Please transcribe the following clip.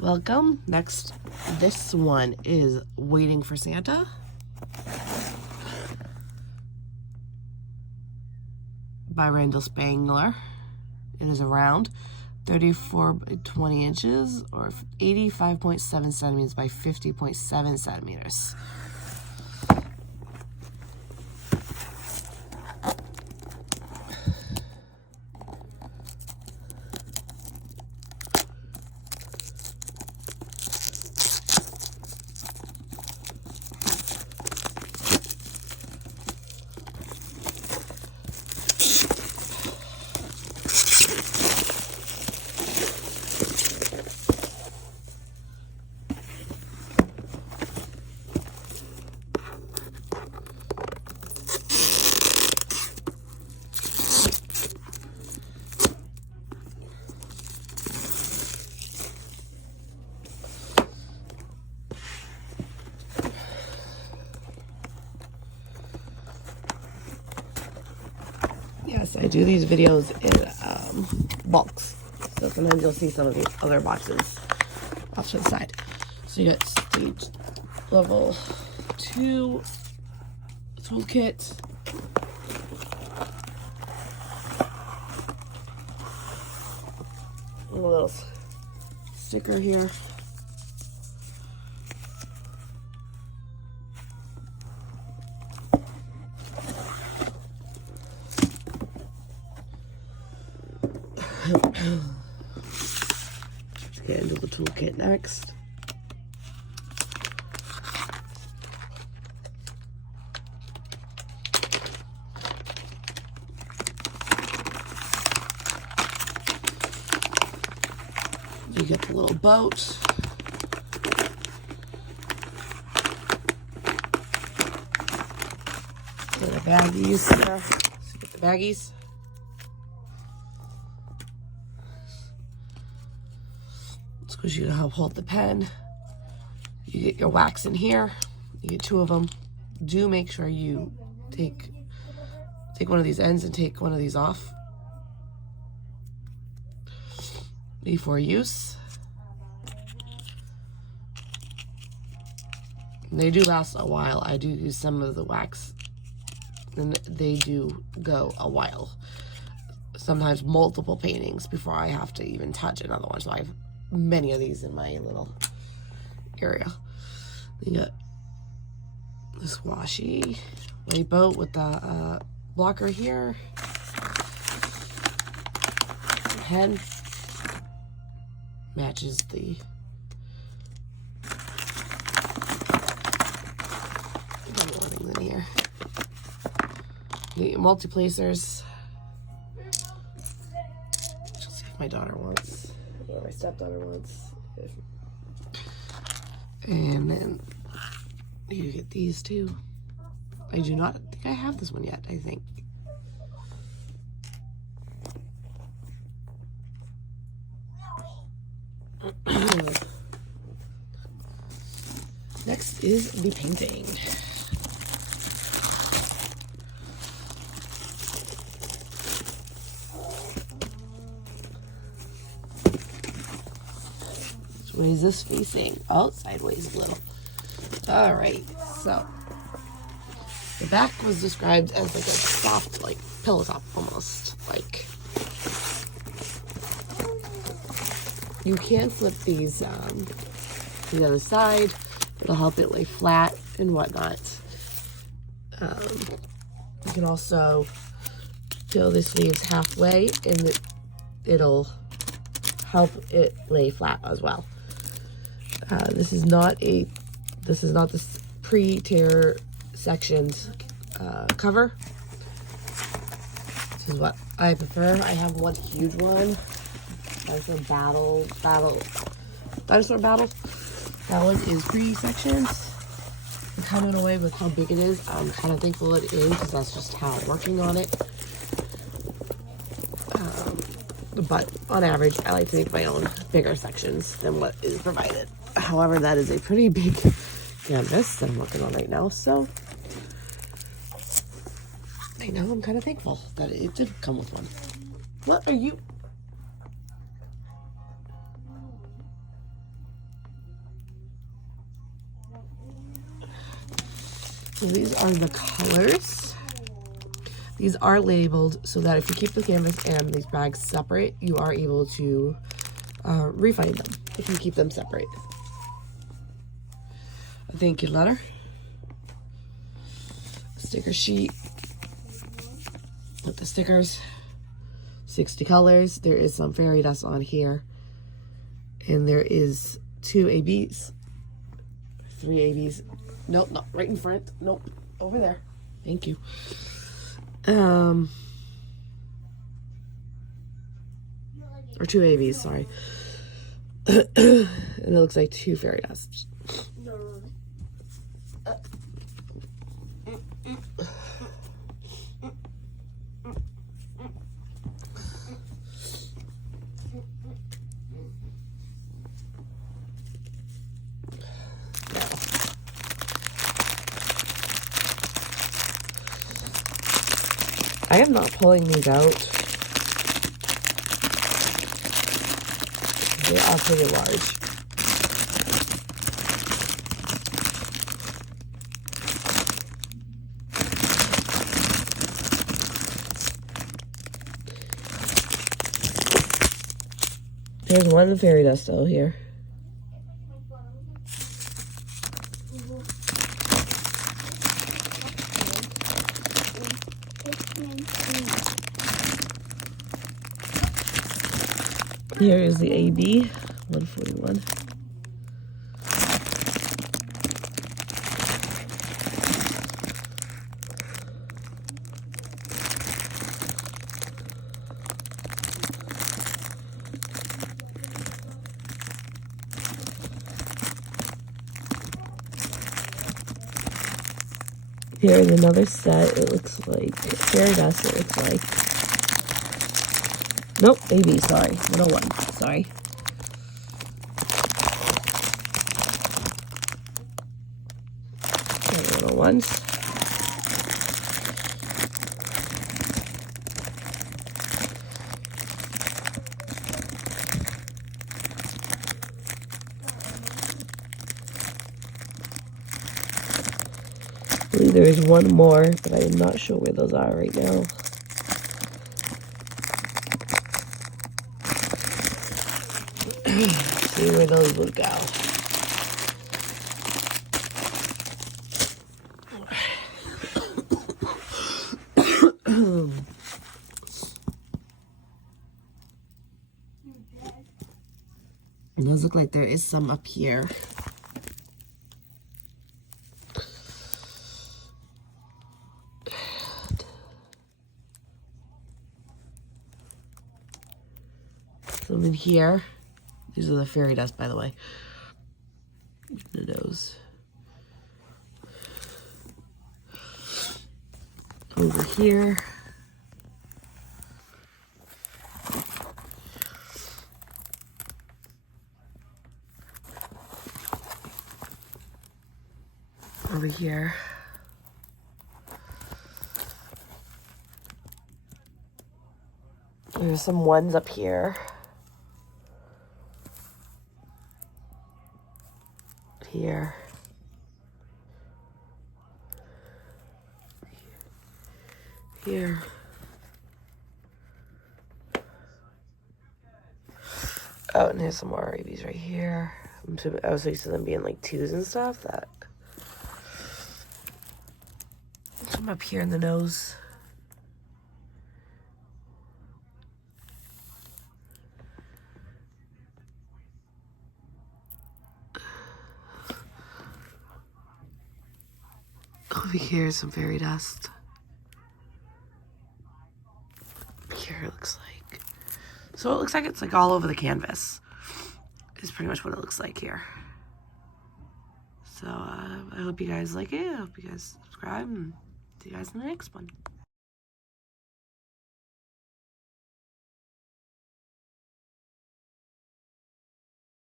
Welcome. Next, this one is Waiting for Santa. By Randall Spangler. It is around 34 by 20 inches or 85.7 centimeters by 50.7 centimeters. Yes, I do these videos in bulks. So sometimes you'll see some of the other boxes off to the side. So you got stage level 2 toolkit. A little sticker here. Let's get into the toolkit next. You get the little boat. And the baggies there. So you get the baggies. Because you help hold the pen. You get your wax in here. You get 2 of them. Do make sure you take one of these ends and take one of these off before use. They do last a while. I do use some of the wax and they do go a while. Sometimes multiple paintings before I have to even touch another one. So I have many of these in my little area. You got this washi white boat with the blocker here. Pen matches the things in here. You get your multi-placers. Let's see if my daughter wants. Or my stepdaughter wants. And then you get these too. I do not think I have this one yet, I think. Next is the painting. Which way is this facing? Oh, sideways a little. All right, so the back was described as like a soft, like pillow top almost. Like you can flip these to the other side. It'll help it lay flat and whatnot. You can also peel the sleeves halfway and it'll help it lay flat as well. This is not the pre-tear sectioned cover. This is what I prefer. I have one huge one. Dinosaur Battle. That one is pre-sectioned. I'm kind of annoyed with how big it is. I'm kind of thankful it is because that's just how I'm working on it. But on average, I like to make my own bigger sections than what is provided. However, that is a pretty big canvas that I'm working on right now, so right now I'm kind of thankful that it did come with one. What are you? So these are the colors. These are labeled so that if you keep the canvas and these bags separate, you are able to refind them if you keep them separate. A thank you letter. A sticker sheet with the stickers. 60 colors. There is some fairy dust on here. And there is 2 ABs. 3 ABs. Nope, not right in front. Nope, over there. Thank you. Or 2 ABs, sorry. And it looks like 2 fairy dusts. I am not pulling these out. They are pretty large. There's one fairy dust still here. Here is the AB, 141. Here is another set. It looks like fairy dust. It looks like. Nope, AB, sorry. 101, sorry. Okay, 101s. I believe there is one more, but I am not sure where those are right now. See where those would go. It does look like there is some up here. Some in here. These are the fairy dust, by the way. The nose. Over here. Over here. There's some ones up here. Here. Here. Oh, and here's some more ABs right here. I was used to them being like 2s and stuff. That. Some up here in the nose. Over here is some fairy dust. Here it looks like. So it looks like it's like all over the canvas. Is pretty much what it looks like here. So I hope you guys like it. I hope you guys subscribe and see you guys in the next one.